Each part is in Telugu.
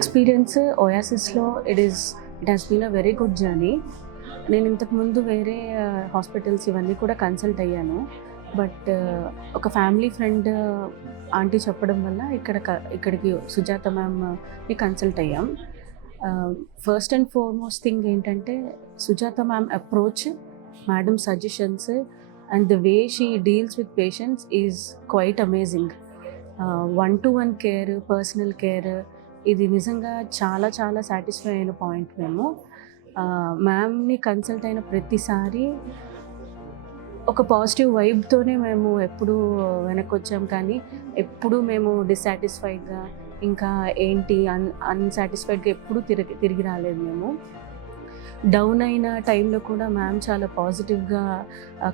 ఎక్స్పీరియన్స్ ఓయాసిస్లో it has been a very good journey. నేను ఇంతకుముందు వేరే హాస్పిటల్స్ ఇవన్నీ కూడా కన్సల్ట్ అయ్యాను. బట్ ఒక ఫ్యామిలీ ఫ్రెండ్ ఆంటీ చెప్పడం వల్ల ఇక్కడికి సుజాత మ్యామ్ని కన్సల్ట్ అయ్యాం. ఫస్ట్ అండ్ ఫార్మోస్ట్ థింగ్ ఏంటంటే Sujatha ma'am approach, madam suggestions and the way she deals with patients is quite amazing. 1-to-1 care, personal care, ఇది నిజంగా చాలా చాలా సాటిస్ఫై అయిన పాయింట్. మేము మ్యామ్ని కన్సల్ట్ అయిన ప్రతిసారి ఒక పాజిటివ్ వైబ్తోనే మేము ఎప్పుడూ వెనక్కి వచ్చాం, కానీ ఎప్పుడూ మేము డిస్సాటిస్ఫైడ్గా ఇంకా ఏంటి అన్సాటిస్ఫైడ్గా ఎప్పుడూ తిరిగి రాలేదు. మేము డౌన్ అయిన టైంలో కూడా మ్యామ్ చాలా పాజిటివ్గా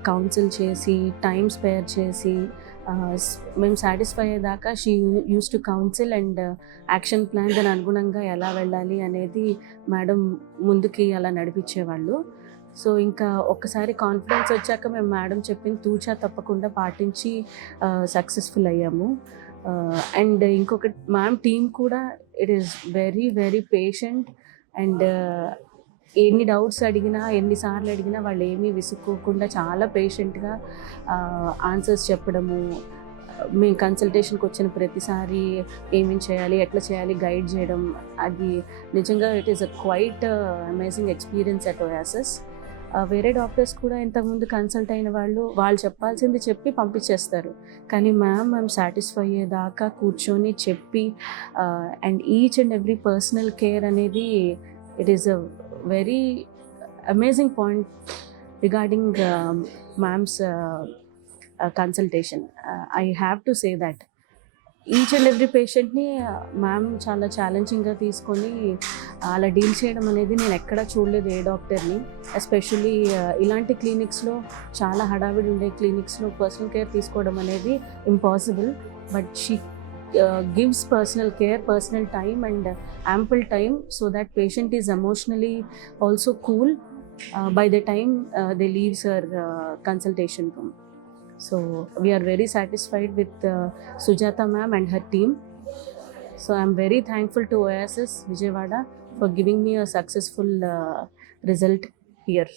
కౌన్సిల్ చేసి, టైం స్పేర్ చేసి, మేము సాటిస్ఫై అయ్యేదాకా she use to counsel and action plan దాని అనుగుణంగా ఎలా వెళ్ళాలి అనేది మేడం ముందుకి అలా నడిపించేవాళ్ళు. సో ఇంకా ఒక్కసారి కాన్ఫిడెన్స్ వచ్చాక మేము మేడం చెప్పింది తూచా తప్పకుండా పాటించి సక్సెస్ఫుల్ అయ్యాము. అండ్ ఇంకొకటి, మ్యామ్ టీమ్ కూడా it is very very patient and ఎన్ని డౌట్స్ అడిగినా, ఎన్నిసార్లు అడిగినా వాళ్ళు ఏమీ విసుక్కోకుండా చాలా పేషెంట్గా ఆన్సర్స్ చెప్పడము, మేము కన్సల్టేషన్కి వచ్చిన ప్రతిసారి ఏమేమి చేయాలి, ఎట్లా చేయాలి గైడ్ చేయడం, అది నిజంగా it is a quite amazing experience at Oasis. వేరే డాక్టర్స్ కూడా ఇంతకుముందు కన్సల్ట్ అయిన వాళ్ళు చెప్పాల్సింది చెప్పి పంపించేస్తారు, కానీ మేము సాటిస్ఫై అయ్యేదాకా కూర్చొని చెప్పి and each and every personal care అనేది it is a very amazing point regarding ma'am's consultation. I have to say that each and every పేషెంట్ని మ్యామ్ చాలా ఛాలెంజింగ్గా తీసుకొని అలా డీల్ చేయడం అనేది నేను ఎక్కడా చూడలేదు ఏ డాక్టర్ని. ఎస్పెషల్లీ ఇలాంటి క్లినిక్స్లో, చాలా హడావిడి ఉండే క్లినిక్స్లో పర్సనల్ కేర్ తీసుకోవడం అనేది impossible. But she gives personal care, personal time and ample time so that patient is emotionally also cool by the time they leaves her consultation room. So we are very satisfied with Sujata ma'am and her team. So I'm very thankful to Oasis Vijayawada for giving me a successful result here.